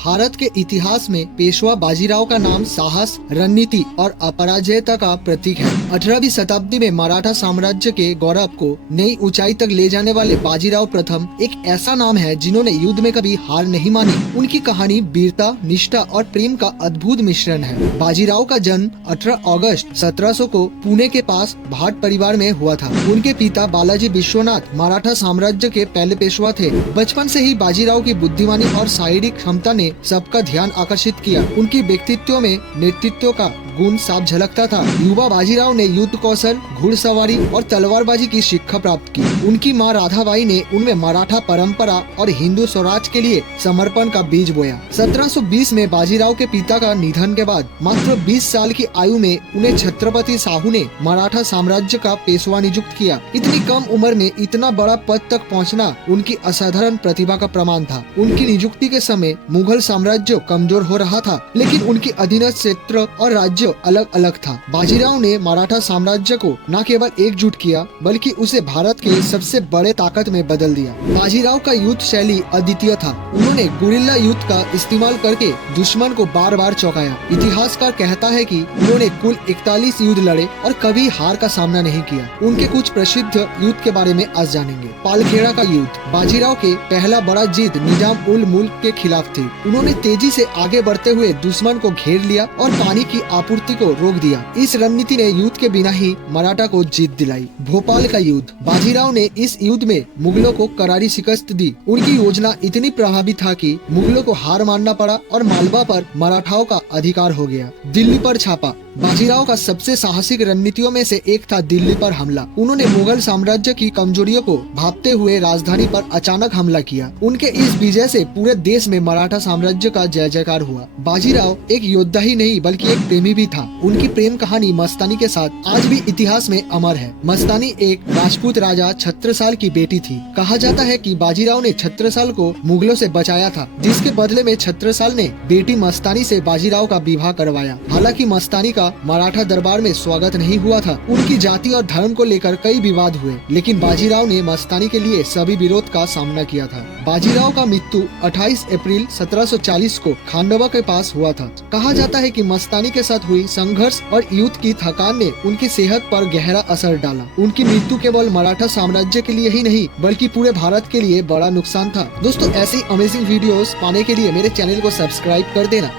भारत के इतिहास में पेशवा बाजीराव का नाम साहस, रणनीति और अपराजयता का प्रतीक है। 18वीं शताब्दी में मराठा साम्राज्य के गौरव को नई ऊंचाई तक ले जाने वाले बाजीराव प्रथम एक ऐसा नाम है जिन्होंने युद्ध में कभी हार नहीं मानी। उनकी कहानी वीरता, निष्ठा और प्रेम का अद्भुत मिश्रण है। बाजीराव का जन्म 18 अगस्त 1700 को पुणे के पास भाट परिवार में हुआ था। उनके पिता बालाजी विश्वनाथ मराठा साम्राज्य के पहले पेशवा थे। बचपन से ही बाजीराव की बुद्धिमानी और शारीरिक क्षमता ने सबका ध्यान आकर्षित किया। उनकी व्यक्तित्व में नेतृत्व का गुण साफ झलकता था। युवा बाजीराव ने युद्ध कौशल, घुड़सवारी और तलवारबाजी की शिक्षा प्राप्त की। उनकी मां राधाबाई ने उनमें मराठा परंपरा और हिंदू स्वराज के लिए समर्पण का बीज बोया। 1720 में बाजीराव के पिता का निधन के बाद मात्र 20 साल की आयु में उन्हें छत्रपति साहू ने मराठा साम्राज्य का पेशवा नियुक्त किया। इतनी कम उम्र में इतना बड़ा पद तक पहुंचना उनकी असाधारण प्रतिभा का प्रमाण था। उनकी नियुक्ति के समय मुगल साम्राज्य कमजोर हो रहा था, लेकिन उनकी अधीनस्थ क्षेत्र और राज्य अलग अलग था। बाजीराव ने मराठा साम्राज्य को न केवल एकजुट किया बल्कि उसे भारत के सबसे बड़े ताकत में बदल दिया। बाजीराव का युद्ध शैली अद्वितीय था। उन्होंने गुरिल्ला युद्ध का इस्तेमाल करके दुश्मन को बार बार चौंकाया। इतिहासकार कहता है कि उन्होंने कुल 41 युद्ध लड़े और कभी हार का सामना नहीं किया। उनके कुछ प्रसिद्ध युद्ध के बारे में आज जानेंगे। पालखेड़ा का युद्ध बाजीराव के पहला बड़ा जीत निजाम उल मुल्क के खिलाफ थी। उन्होंने तेजी से आगे बढ़ते हुए दुश्मन को घेर लिया और पानी की आपूर्ति को रोक दिया। इस रणनीति ने युद्ध के बिना ही मराठा को जीत दिलाई। भोपाल का युद्ध बाजीराव ने इस युद्ध में मुगलों को करारी शिकस्त दी। उनकी योजना इतनी प्रभावी था कि मुगलों को हार मानना पड़ा और मालवा पर मराठाओं का अधिकार हो गया। दिल्ली पर छापा बाजीराव का सबसे साहसिक रणनीतियों में से एक था दिल्ली पर हमला। उन्होंने मुगल साम्राज्य की कमजोरियों को भांपते हुए राजधानी पर अचानक हमला किया। उनके इस विजय से पूरे देश में मराठा साम्राज्य का जय जयकार हुआ। बाजीराव एक योद्धा ही नहीं बल्कि एक प्रेमी भी था। उनकी प्रेम कहानी मस्तानी के साथ आज भी इतिहास में अमर है। मस्तानी एक राजपूत राजा छत्रसाल की बेटी थी। कहा जाता है कि बाजीराव ने छत्रसाल को मुगलों से बचाया था, जिसके बदले में छत्रसाल ने बेटी मस्तानी से बाजीराव का विवाह करवाया। हालांकि मस्तानी का मराठा दरबार में स्वागत नहीं हुआ था। उनकी जाति और धर्म को लेकर कई विवाद हुए, लेकिन बाजीराव ने मस्तानी के लिए सभी विरोध का सामना किया था। बाजीराव का मृत्यु 28 अप्रैल 1740 को खांडवा के पास हुआ था। कहा जाता है कि मस्तानी के साथ हुई संघर्ष और युद्ध की थकान ने उनकी सेहत पर गहरा असर डाला। उनकी मृत्यु केवल मराठा साम्राज्य के लिए ही नहीं बल्कि पूरे भारत के लिए बड़ा नुकसान था। दोस्तों, ऐसी अमेजिंग वीडियोस पाने के लिए मेरे चैनल को सब्सक्राइब कर देना।